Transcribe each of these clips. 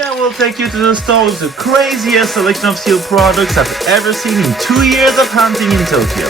Today I will take you to the store with the craziest selection of seal products I've ever seen in 2 years of hunting in Tokyo.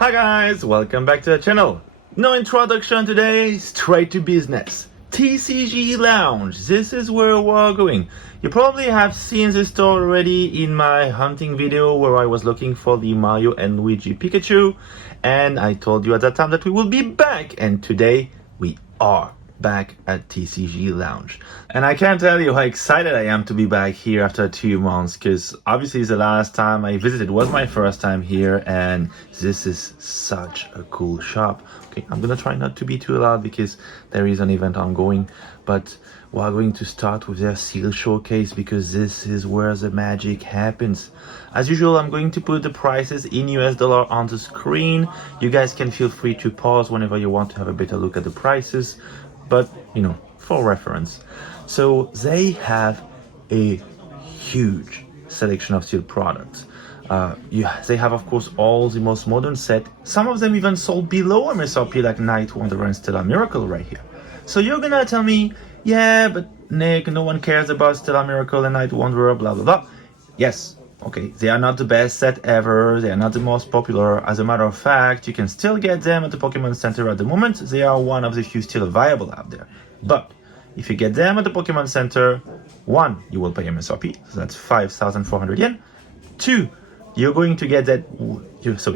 Hi guys, welcome back to the channel. No introduction today, straight to business. TCG Lounge, this is where we're going. You probably have seen this store already in my hunting video where I was looking for the Mario and Luigi Pikachu, and I told you at that time that we will be back, and today we are back at TCG Lounge. And I can't tell you how excited I am to be back here after 2 months, because obviously the last time I visited was my first time here, and this is such a cool shop. Okay, I'm gonna try not to be too loud because there is an event ongoing, but we're going to start with their seal showcase because this is where the magic happens. As usual, I'm going to put the prices in US dollar on the screen. You guys can feel free to pause whenever you want to have a better look at the prices, but you know, for reference. So they have a huge selection of seal products. They have, of course, all the most modern set. Some of them even sold below MSRP, like Night Wanderer and Stellar Miracle right here. So you're gonna tell me, yeah, but Nick, no one cares about Stellar Miracle and Night Wanderer, blah blah blah. Yes, okay, they are not the best set ever, they are not the most popular. As a matter of fact, you can still get them at the Pokemon Center at the moment. They are one of the few still viable out there. But if you get them at the Pokemon Center, 1, you will pay MSRP, so that's 5,400 yen. 2, you're going to get that,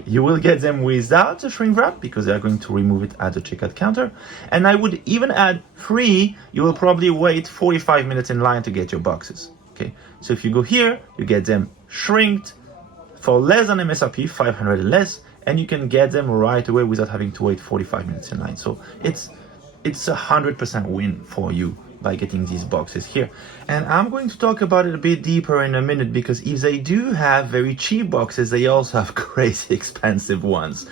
you will get them without the shrink wrap because they are going to remove it at the checkout counter. And I would even add 3, you will probably wait 45 minutes in line to get your boxes. Okay, so if you go here, you get them shrinked for less than MSRP, 500 and less, and you can get them right away without having to wait 45 minutes in line. So it's 100% win for you by getting these boxes here. And I'm going to talk about it a bit deeper in a minute, because if they do have very cheap boxes, they also have crazy expensive ones.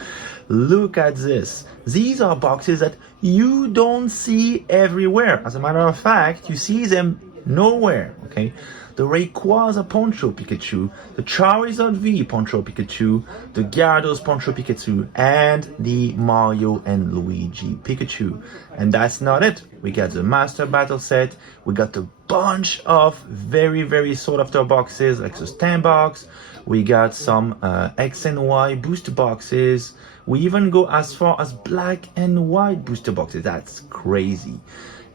Look at this. These are boxes that you don't see everywhere. As a matter of fact, you see them nowhere, okay? The Rayquaza Poncho Pikachu, the Charizard V Poncho Pikachu, the Gyarados Poncho Pikachu, and the Mario and Luigi Pikachu. And that's not it. We got the Master Battle set, we got a bunch of very sought after boxes, like the Stamp box, we got some X and Y booster boxes, we even go as far as black and white booster boxes. That's crazy.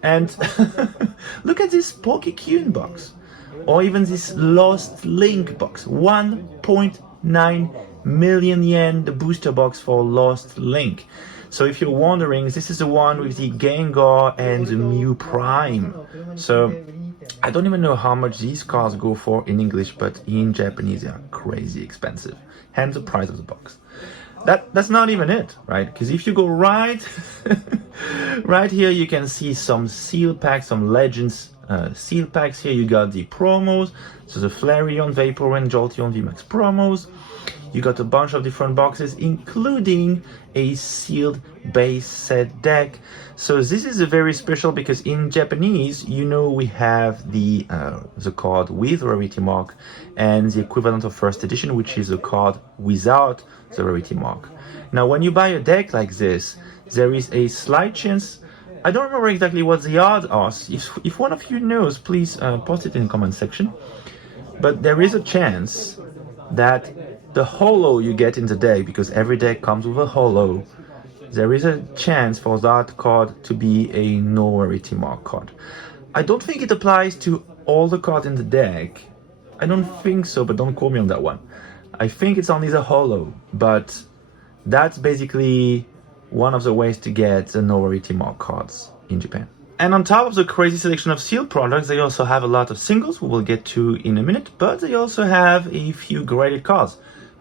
And look at this Kyun box, or even this Lost Link box, 1.9 million yen, the booster box for Lost Link. So if you're wondering, this is the one with the Gengar and the Mew Prime. So I don't even know how much these cards go for in English, but in Japanese they are crazy expensive, hence the price of the box. That's not even it, right? Because if you go right here, you can see some seal packs, some Legends seal packs. Here you got the promos, so the Flareon, Vaporeon, Jolteon VMAX promos. You got a bunch of different boxes, including a sealed base set deck. So this is a very special, because in Japanese, you know, we have the card with rarity mark and the equivalent of first edition, which is a card without the rarity mark. Now, when you buy a deck like this, there is a slight chance. I don't remember exactly what the odds are. If one of you knows, please post it in the comment section. But there is a chance that the holo you get in the deck, because every deck comes with a holo, there is a chance for that card to be a no rarity mark card. I don't think it applies to all the cards in the deck. I don't think so, but don't quote me on that one. I think it's only the holo, but that's basically one of the ways to get the no rarity mark cards in Japan. And on top of the crazy selection of sealed products, they also have a lot of singles we will get to in a minute, but they also have a few graded cards.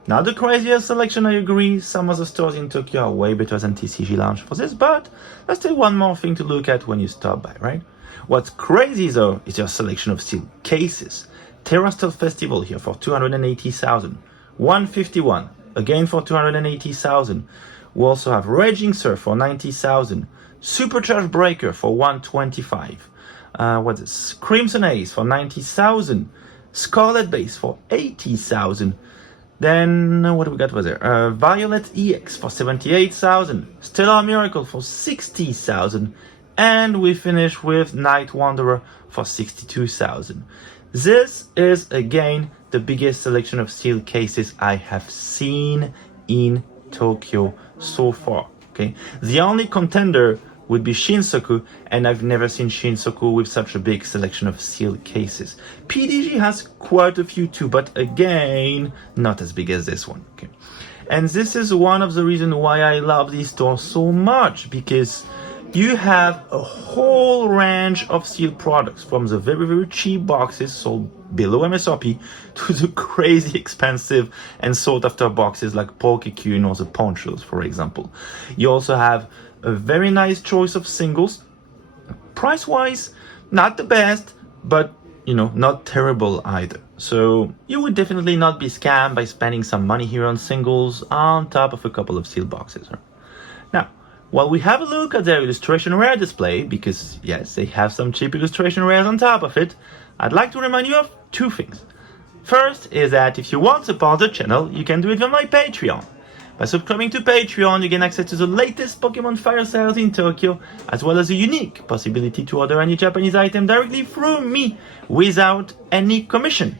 Not the craziest selection, I agree. Some of the stores in Tokyo are way better than TCG Lounge for this, but there's still one more thing to look at when you stop by, right? What's crazy though is your selection of sealed cases. Terrastal Festival here for 280,000. 151, again for 280,000. We also have Raging Surf for 90,000. Supercharged Breaker for 125. What's this? Crimson Ace for 90,000. Scarlet Base for 80,000. Then what do we got over there? Violet EX for 78,000, Stellar Miracle for 60,000, and we finish with Night Wanderer for 62,000. This is again the biggest selection of sealed cases I have seen in Tokyo so far. Okay, the only contender would be Shinsoku, and I've never seen Shinsoku with such a big selection of sealed cases. PDG has quite a few too, but again, not as big as this one. Okay, and this is one of the reasons why I love this store so much, because you have a whole range of sealed products, from the very, very cheap boxes sold below MSRP to the crazy expensive and sought after boxes like Kyun or the Ponchos, for example. You also have a very nice choice of singles. Price-wise, not the best, but not terrible either. So you would definitely not be scammed by spending some money here on singles on top of a couple of sealed boxes. Now, while we have a look at their illustration rare display, because yes, they have some cheap illustration rares on top of it, I'd like to remind you of two things. First is that if you want to support the channel, you can do it on my Patreon. By subscribing to Patreon, you gain access to the latest Pokemon fire sales in Tokyo, as well as a unique possibility to order any Japanese item directly through me without any commission.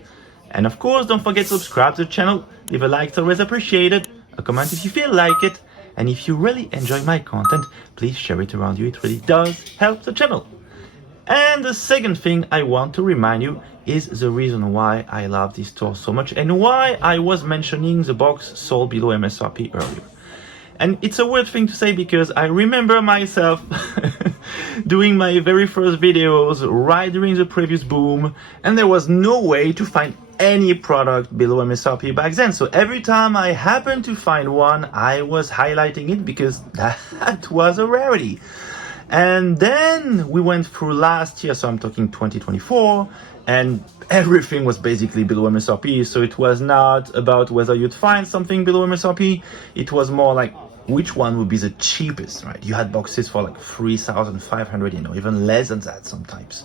And of course, don't forget to subscribe to the channel, leave a like, it's always appreciated, a comment if you feel like it, and if you really enjoy my content, please share it around you, it really does help the channel. And the second thing I want to remind you is the reason why I love this store so much and why I was mentioning the box sold below MSRP earlier. And it's a weird thing to say because I remember myself doing my very first videos right during the previous boom, and there was no way to find any product below MSRP back then. So every time I happened to find one, I was highlighting it because that was a rarity. And then we went through last year, so I'm talking 2024, and everything was basically below MSRP. So it was not about whether you'd find something below MSRP. It was more like which one would be the cheapest, right? You had boxes for like 3,500, even less than that sometimes.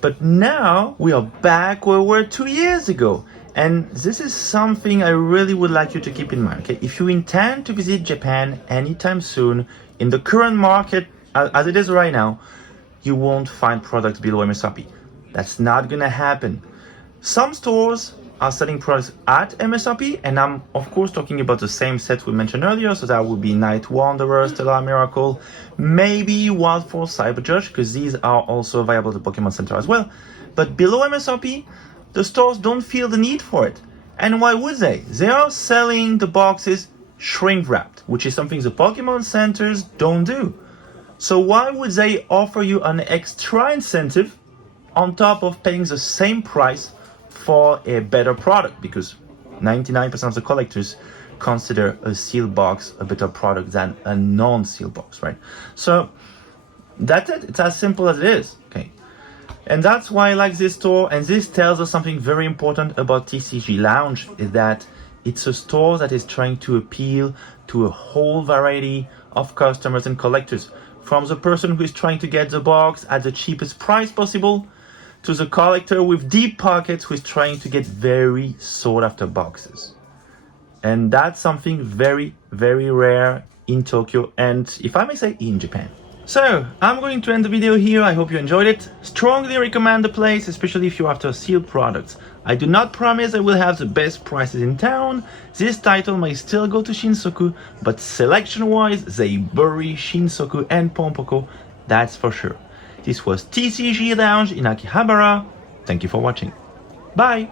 But now we are back where we were 2 years ago. And this is something I really would like you to keep in mind, okay? If you intend to visit Japan anytime soon, in the current market, as it is right now, you won't find products below MSRP. That's not gonna happen. Some stores are selling products at MSRP, and I'm of course talking about the same set we mentioned earlier, so that would be Night Wanderer, Stellar Miracle, maybe Wild Force Cyber Judge, because these are also available at the Pokemon Center as well. But below MSRP, the stores don't feel the need for it. And why would they? They are selling the boxes shrink wrapped, which is something the Pokemon Centers don't do. So why would they offer you an extra incentive on top of paying the same price for a better product? Because 99% of the collectors consider a sealed box a better product than a non-sealed box, right? So that's it. It's as simple as it is, okay? And that's why I like this store, and this tells us something very important about TCG Lounge, is that it's a store that is trying to appeal to a whole variety of customers and collectors, from the person who is trying to get the box at the cheapest price possible, to the collector with deep pockets who is trying to get very sought after boxes. And that's something very, very rare in Tokyo, and if I may say, in Japan. So, I'm going to end the video here. I hope you enjoyed it. Strongly recommend the place, especially if you're after sealed products. I do not promise I will have the best prices in town. This title may still go to Shinsoku, but selection-wise, they bury Shinsoku and Pompoko, that's for sure. This was TCG Lounge in Akihabara. Thank you for watching. Bye!